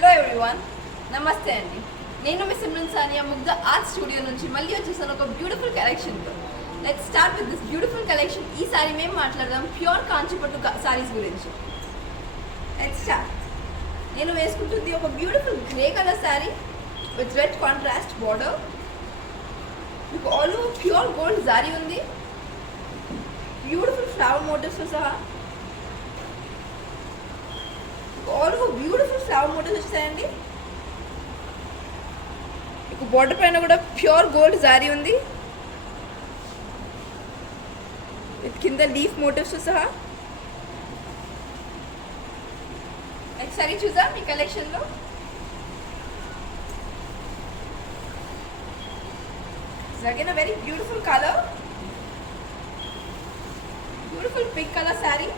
Hello everyone, నమస్తే అండి. నేను మీ సిమ్రన్ సానియా ముగ్ధ ఆర్ట్ స్టూడియో నుంచి మళ్ళీ వచ్చేసాను ఒక బ్యూటిఫుల్ కలెక్షన్తో. Let's start with this beautiful collection. ఈ సారీ మేము మాట్లాడదాం ప్యూర్ కాంచీపట్టు సారీస్ గురించి. Let's start. నేను వేసుకుంటుంది ఒక beautiful grey colour sari with red contrast border. మీకు all over pure gold zari ఉంది, బ్యూటిఫుల్ ఫ్లవర్ మోటివ్స్తో సహా. All over beautiful flower motifs వచ్చాయండి. మీకు బార్డర్ పైన కూడా ప్యూర్ గోల్డ్ జారీ ఉంది విత్ కింద లీఫ్ మోటివ్స్ సహా. నెక్స్ట్ సారీ చూద్దాం మీ కలెక్షన్లో. Again a very beautiful colour, beautiful pink colour sari.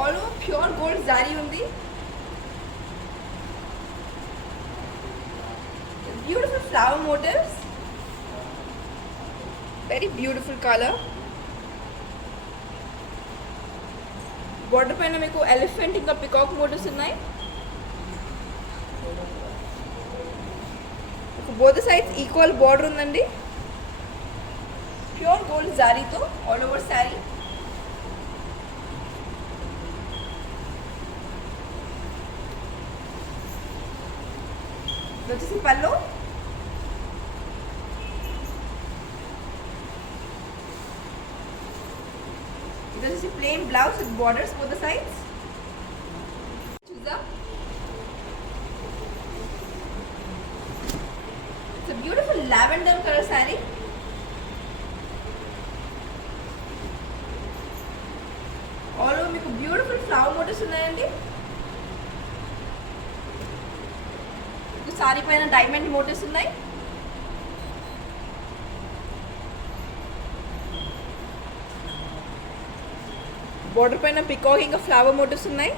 All over pure gold zari ఉంది, beautiful flower motifs, very beautiful colour. Border పైన మీకు ఎలిఫెంట్ ఇంకా పికాక్ మోటివ్స్ ఉన్నాయి. బోత్ సైడ్స్ ఈక్వల్ బార్డర్ ఉందండి, ప్యూర్ గోల్డ్ జారీతో ఆల్ ఓవర్ శారీ. వచ్చేసి పళ్ళు, ఇది వచ్చేసి plain blouse with borders both sides. చూద్దాం. It's a beautiful lavender colour sari. All over మీకు బ్యూటిఫుల్ ఫ్లవర్ మోటివ్స్ ఉన్నాయండి. సారీ పైన డైమండ్ మోటివ్స్ ఉన్నాయి. బార్డర్ పైన పికాక్ ఇంకా ఫ్లవర్ మోటివ్స్ ఉన్నాయి.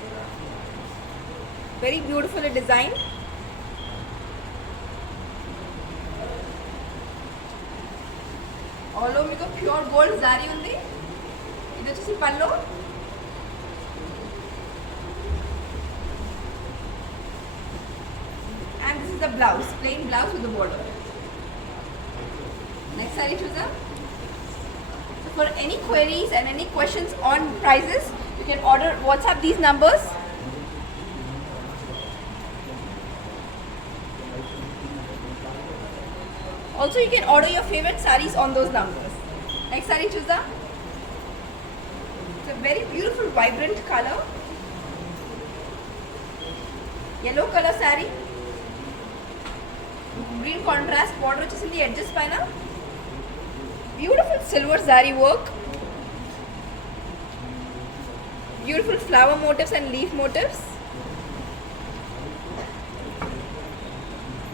Very beautiful design. All over మీకు ప్యూర్ గోల్డ్ జారీ ఉంది. ఇది వచ్చేసి పళ్ళు, the blouse, plain blouse with the border. Next saree choose. So for any queries and any questions on prices, you can order WhatsApp these numbers. Also you can order your favorite sarees on those numbers. Next saree choose. It's a very beautiful vibrant color, yellow color saree. Green contrast border వచ్చేసింది edges పైన. Beautiful silver zari work, beautiful flower motifs and leaf motifs.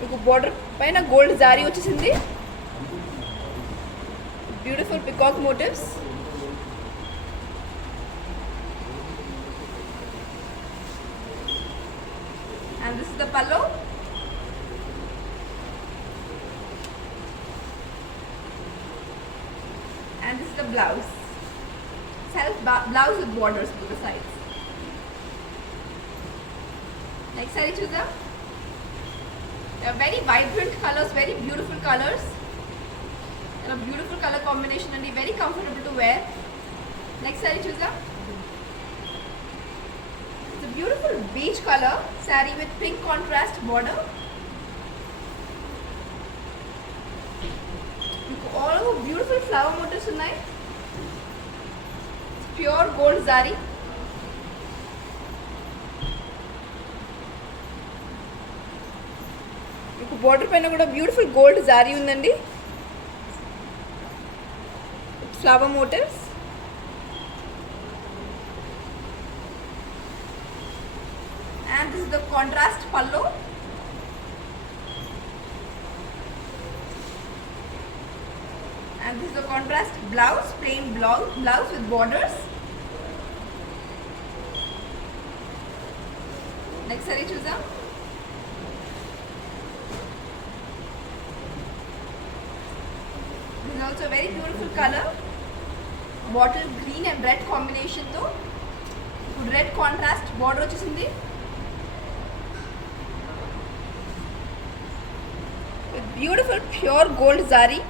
మీకు border పైన gold zari వచ్చేసింది, beautiful peacock motifs. And this is the pallu. And this is the blouse, self blouse with borders to the sides. Next saree choose. They are very vibrant colors, very beautiful colors, and a beautiful color combination and very comfortable to wear. Next saree choose. It's a beautiful beige color saree with pink contrast border. All over beautiful flower motifs ఉన్నాయి. Pure gold zari. మీకు border పైన కూడా beautiful gold zari ఉందండి, flower motifs. And this is the contrast pallu. And this is the contrast blouse, plain blouse with borders. Next saree choose. This is also a very beautiful color, bottle green and red combination though. మీకు red contrast border వచ్చేసింది. Beautiful pure gold zari.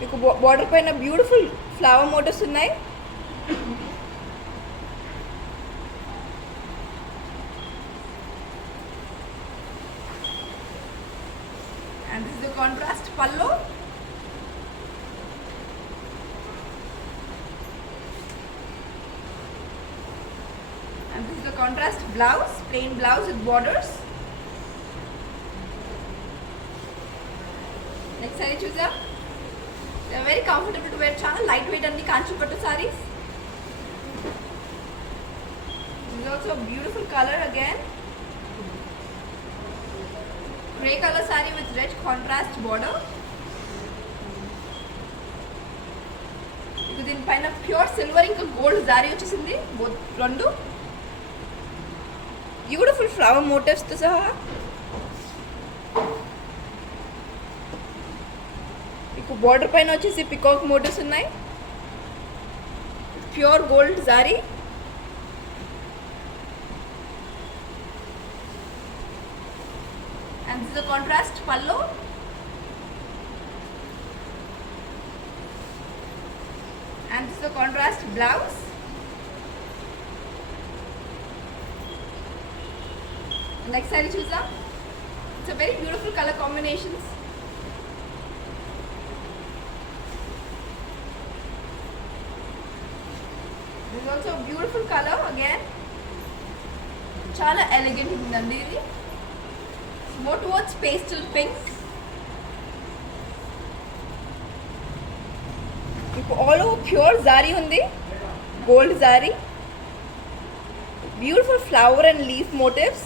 మీకు border పైన beautiful flower motifs ఉన్నాయి. And this is the contrast pallu. And this is the contrast blouse, plain blouse with borders. Next saree choose. They are very comfortable to wear, చాలా light weight and the Kanchipattu sarees. This is also a beautiful color again. Grey color saree with red contrast border. ఇది దీనిపైన pure silver ఇంకా gold zari వచ్చేసింది రెండు. Beautiful flower మోటివ్స్తో సహా. మీకు border పైన వచ్చేసి పికాక్ మోటివ్స్ ఉన్నాయి. ప్యూర్ గోల్డ్ జారీ. And this is the contrast pallu. And this is the contrast blouse. Next saree choose. It's a very beautiful color combinations. This is also a beautiful color again. Chala elegant undandi idi. More towards pastel pink. All over pure zari undi, gold zari. Beautiful flower and leaf motifs.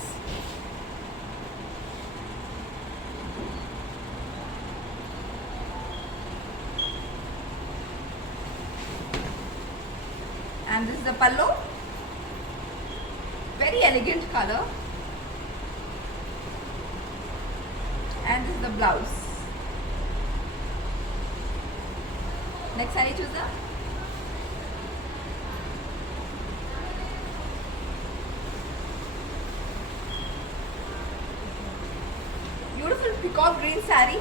And this is the pallu. Very elegant color. And this is the blouse. Next saree choose. Beautiful peacock green saree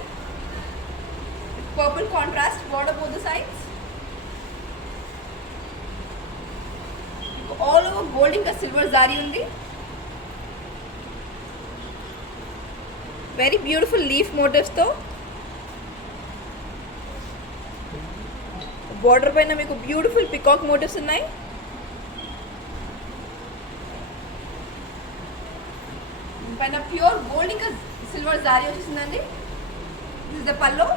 with purple contrast border both the sides. All over gold ఇంకా silver zari undi. Very beautiful leaf motifs తో. Border పైన మీకు beautiful peacock motifs ఉన్నాయి. పైన pure gold ఇంకా silver జారీ వచ్చేసిందండి. This is the పల్లు.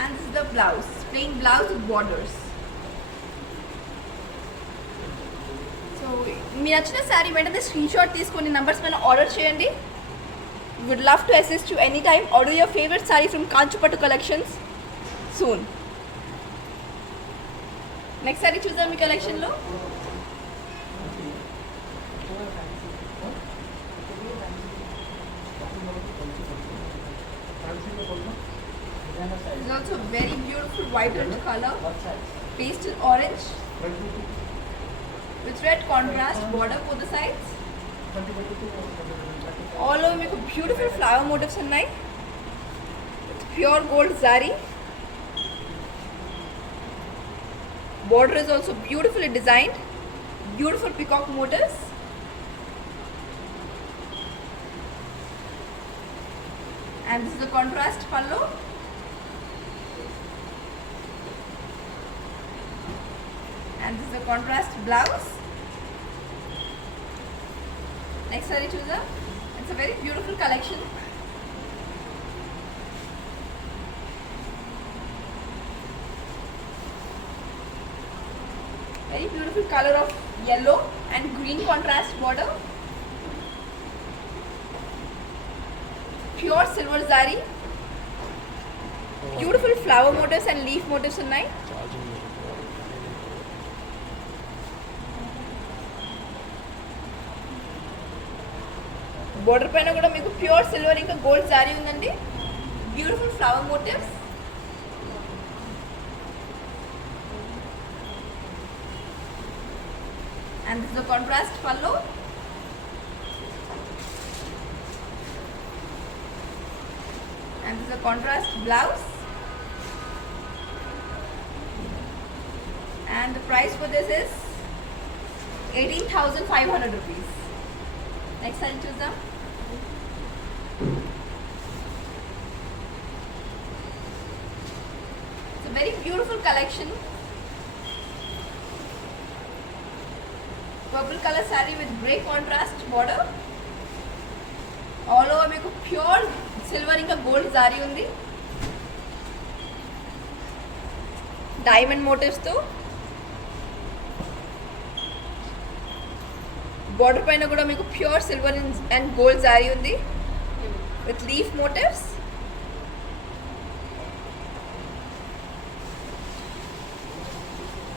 And this is the blouse, plain blouse with borders. So మీ నచ్చిన శారీ వెంటనే స్క్రీన్ షాట్ తీసుకొని నంబర్స్ పైన ఆర్డర్ చేయండి. We would love to assist you anytime. Order your favorite saree from Kanchipattu collections soon. Next saree choose me collection lo. This is also very beautiful vibrant color, pastel orange with red contrast border for the sides. All over మీకు beautiful flower motifs ఉన్నాయి. Pure gold జారీ. Border is also beautifully designed. Beautiful peacock motifs. And this is the contrast pallu. And this is the contrast blouse. Next saree choose. It's a very beautiful collection. Very beautiful color of yellow and green contrast border. Pure silver zari. Beautiful flower motifs and leaf motifs ఉన్నాయి. Border పైన కూడా మీకు pure silver ఇంకా gold sari ఉందండి. Beautiful flower motifs. And this is the contrast pallu. And this is a contrast blouse. And the price for this is 18,500 rupees. Next I'll choose them. It's a very beautiful collection. Purple color saree with grey contrast border. All over meeku pure silver inka gold zari undi. Diamond motifs tho. Border paina kuda meeku pure silver and gold zari undi with leaf motifs.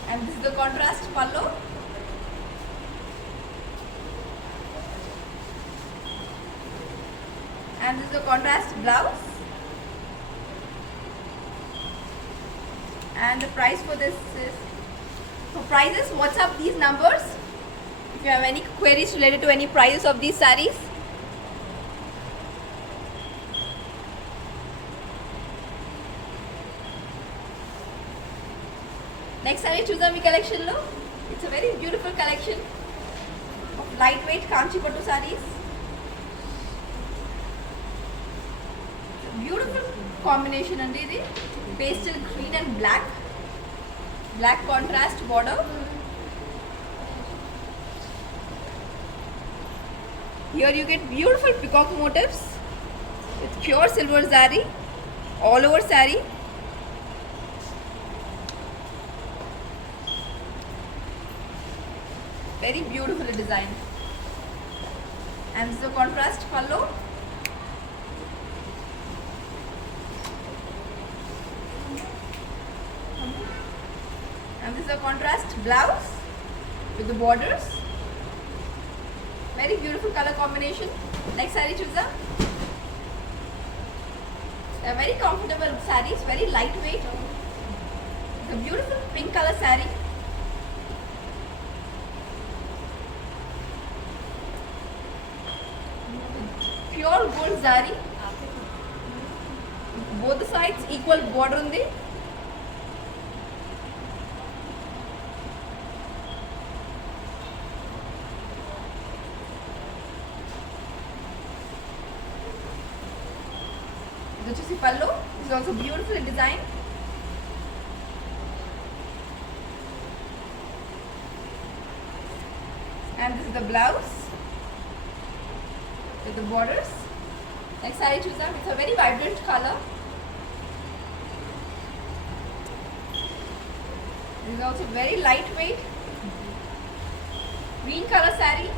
And this is the contrast pallu. And this is the contrast blouse. And the price for this is, for prices, WhatsApp these numbers if you have any queries related to any prices of these sarees. Next saree chudam ee collection lo. It's a very beautiful collection of lightweight Kanchipattu sarees. Beautiful combination and this pastel green and black contrast border. Here you get beautiful peacock motifs with pure silver zari all over saree. Very beautiful design. And this is the contrast pallu. And this is a contrast blouse with the borders. Very beautiful color combination. Next saree choosa. They are very comfortable sarees, very lightweight. It's a beautiful pink color saree. Pure gold zari. Both the sides equal border undi. This is pallu. This is also beautifully designed. And this is the blouse with the borders. Next saree choose them. It's a very vibrant color. This is also very lightweight green color saree.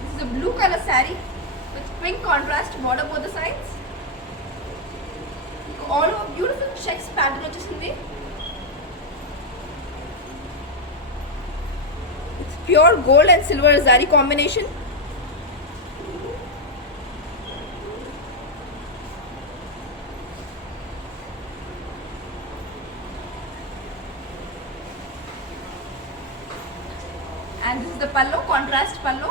This is a blue color saree with pink contrast border both the sides. All over beautiful checks pattern వచ్చేసింది. It's pure gold and silver zari combination. And this is the pallu, contrast pallu.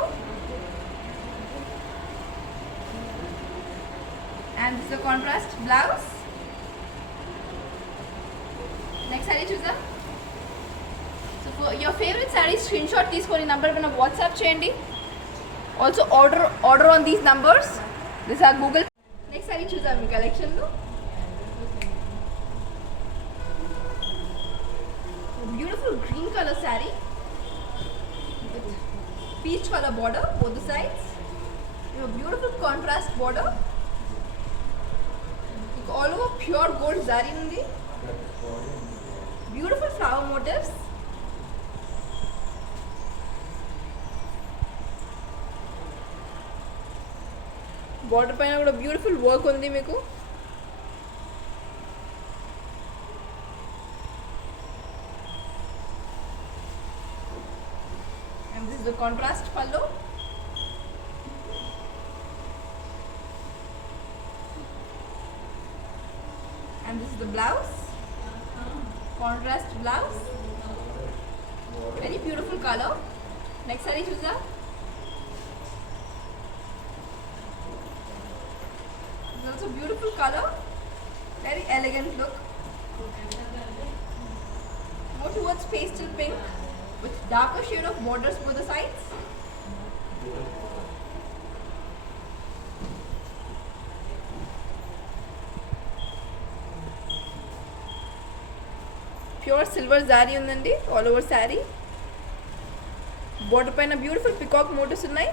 And this is the contrast blouse. Next saree choose. So for your favorite saree, screenshot తీసుకొని number పైన WhatsApp చేయండి. Also order on these numbers. This is our Google. Next saree choose me collection లో. Beautiful green color saree with peach color border both the sides. You have beautiful contrast border. All over pure gold zari undi. Beautiful flower motifs. Border paina kuda beautiful work undi meeku. And this is the contrast pallu. And this is the blouse, contrast blouse. Very beautiful color. Next saree చూద్దాం. It's also beautiful color. Very elegant look. More towards pastel pink with darker shade of borders both the sides. Pure silver zari undandi all over saree. Border paina beautiful peacock motifs unnai.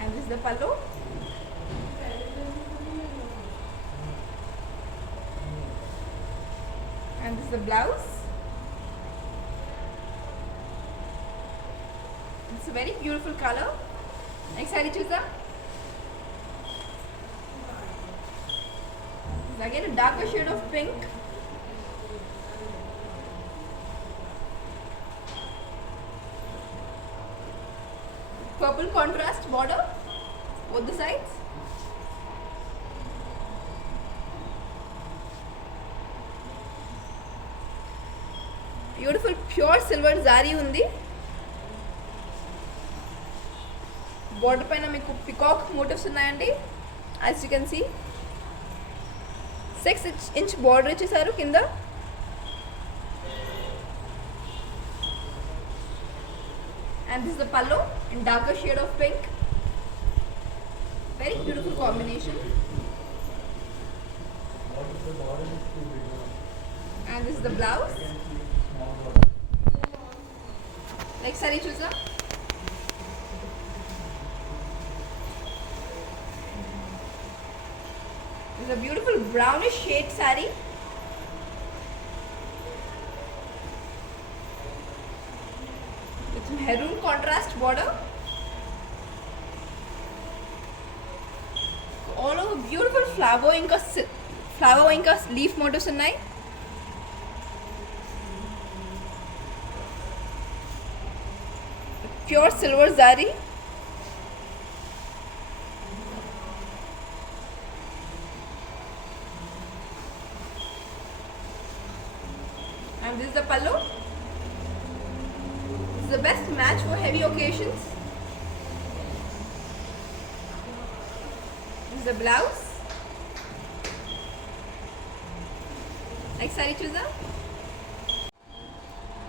And this is the pallu. And this is the blouse. It's a very beautiful color. Next saree చూద్దాం. Again a darker shade of pink. Purple contrast border both the sides. Beautiful pure silver zari undi. Border పైన మీకు peacock motifs ఉన్నాయండి. as you can see 6-inch border ఇచ్చేసారు కింద. And this is the pallu in darker shade of pink. Very beautiful combination. And this is the blouse. Next saree చూద్దాం. This is a beautiful brownish shade saree. With maroon contrast border. All over beautiful flower ఇంకా leaf motifs ఉన్నాయి. Pure silver zari. And this is the pallu. This is the best match for heavy occasions. This is the blouse. Next saree చూద్దాం.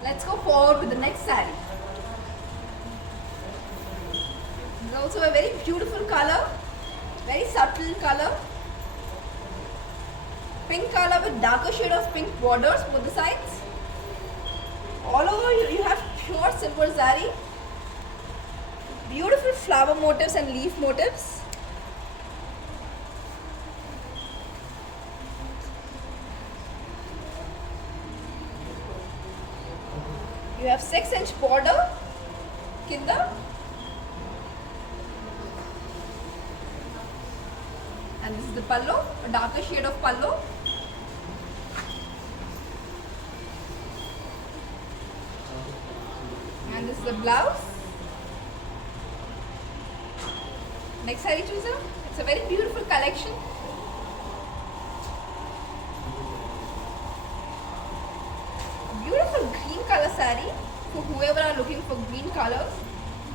Let's go forward with the next saree. This is also a very beautiful color, very subtle color. Pink color with darker shade of pink borders both the sides. All over you have pure silver zari. Beautiful flower motifs and leaf motifs. You have 6-inch border kinda. And this is the pallu, a darker shade of pallu. And this is the blouse. Next saree చూద్దాం. It's a very beautiful collection. Beautiful green color saree for whoever are looking for green colors.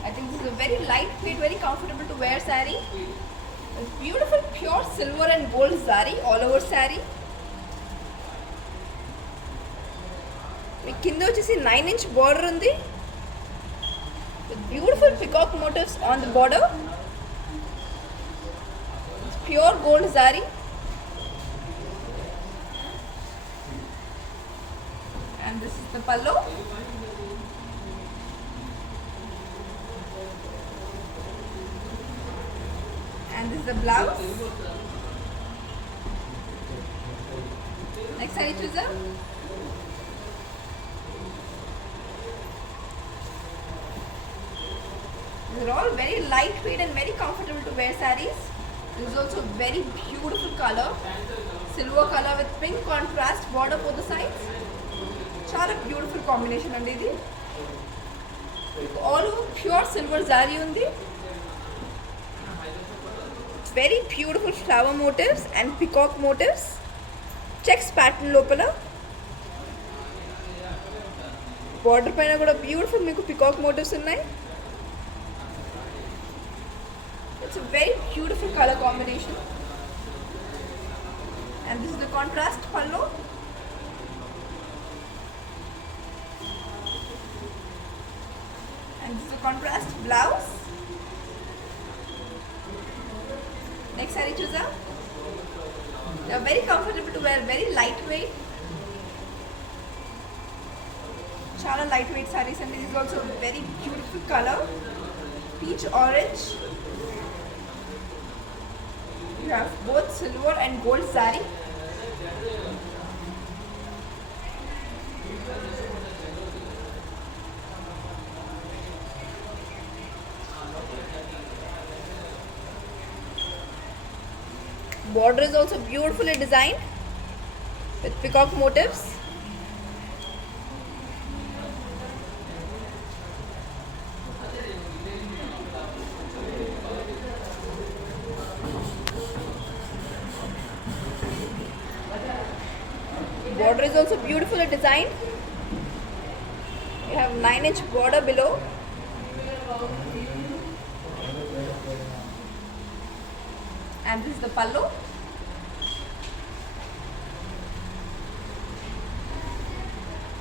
I think this is a very lightweight, very comfortable to wear saree. It's beautiful pure silver and gold zari all over saree. మీకు కింద వచ్చేసి 9-inch border ఉంది. With beautiful peacock motifs on the border. It's pure gold zari. And this is the pallu. And this is the blouse. Next saree చూద్దాం. These are all very lightweight and very comfortable to wear sarees. This is also very beautiful color. Silver color with pink contrast border both the sides. Chala beautiful combination andi idi. All over pure silver zari undi. very beautiful flower motifs and peacock motifs. Checks pattern లోపల border పైన కూడా beautiful మీకు peacock motifs ఉన్నాయి. It's a very beautiful color combination. And this is the contrast pallu. And this is the contrast blouse. Next saree choose. They are very comfortable to wear, very lightweight. Chala lightweight sarees, and this is also a very beautiful color, peach orange. You have both silver and gold saree. Border is also beautifully designed with peacock motifs. Border is also beautifully designed. You have 9-inch border below. And this is the pallu.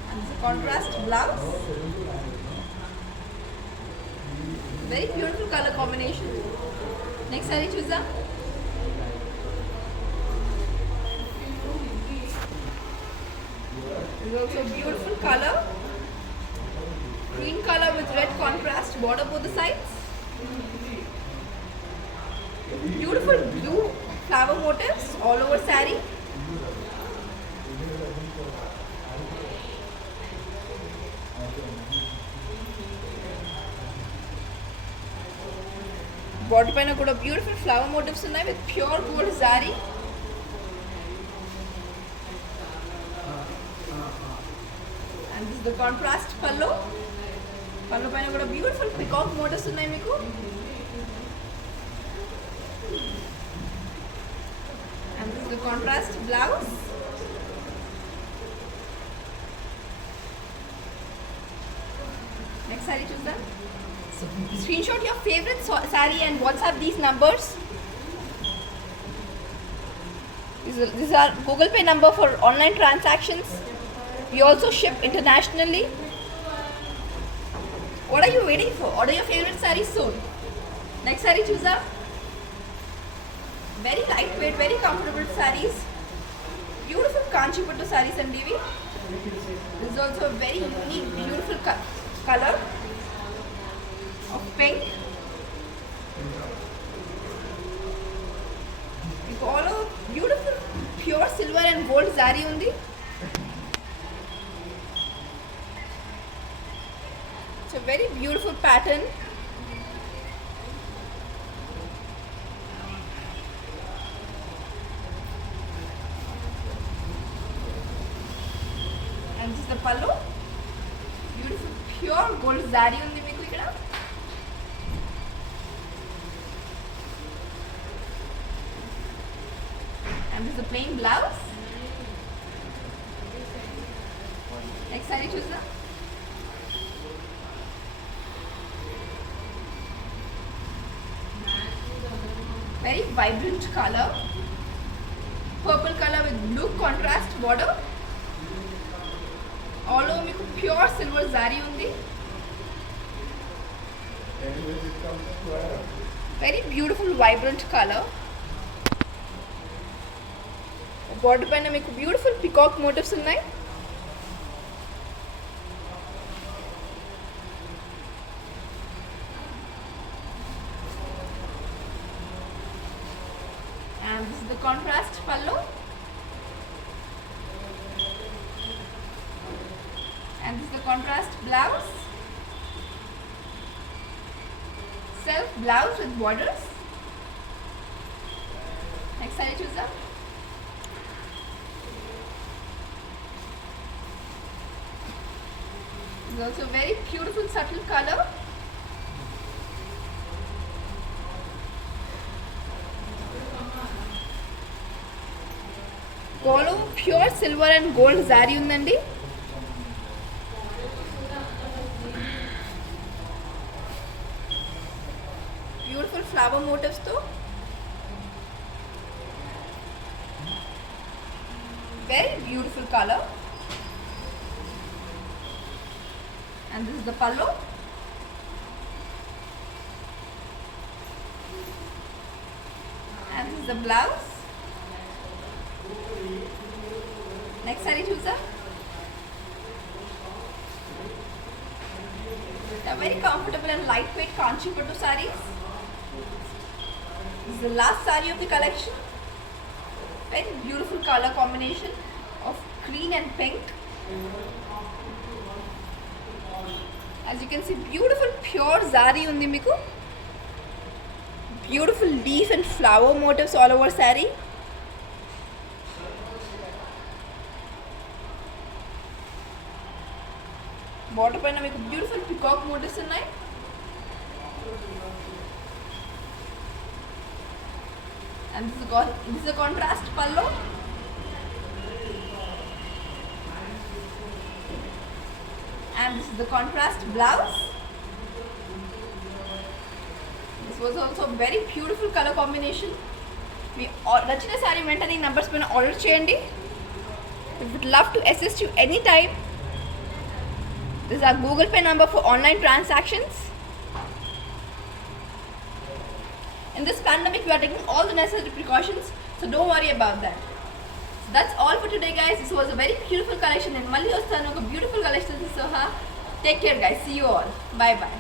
And this is the contrast blouse. Very beautiful color combination. Next saree choose. This is also a beautiful color. Green color with red contrast border both the sides. Beautiful blue flower motifs all over saree. Border paina kuda beautiful flower motifs unnai with pure gold zari. And this is the contrast pallu. Pallu paina kuda beautiful peacock motifs unnai meeku. And this is the contrast blouse. Next saree choose them. So, screenshot your favorite saree and WhatsApp these numbers. This is our Google Pay number for online transactions. We also ship internationally. What are you waiting for? Order your favorite sarees soon. Next saree choose them. Very lightweight, very comfortable sarees. Beautiful Kanchipattu sarees and DV. This is also a very unique, beautiful color of pink. You follow beautiful pure silver and gold zari undi. It's a very beautiful pattern. And this is the pallu. Beautiful pure gold zari undi meeku ikkada. And this is the plain blouse. Next saree choose the. Very vibrant color. Purple color with blue contrast border. All over meeku pure silver zari undi. Very beautiful vibrant color. Border paina meeku beautiful peacock motifs unnai. And this is the contrast pallu. And this is the contrast blouse. Self blouse with borders. Next saree choose up. This is also a very beautiful subtle color. కోలం pure silver and gold zari ఉందండి. Beautiful flower మోటివ్స్తో very beautiful color, and this is the pallu, and this is the blouse. Next saree choosa. They are very comfortable and lightweight kanchi pattu sarees. This is the last saree of the collection. Very beautiful color combination of green and pink. As you can see, beautiful pure zari undi meeku. Beautiful leaf and flower motifs all over saree. Border paina meeku beautiful peacock motifs unnai. And this is a contrast pallu. And this is the contrast blouse. This was also very beautiful color combination. We nachina saree ventane numbers paina order cheyandi. We would love to assist you anytime. This is our Google Pay number for online transactions. In this pandemic, we are taking all the necessary precautions, so don't worry about that. So that's all for today, guys. This was a very beautiful collection, and Malli ostanu oka beautiful collection. So, take care, guys. See you all. Bye bye.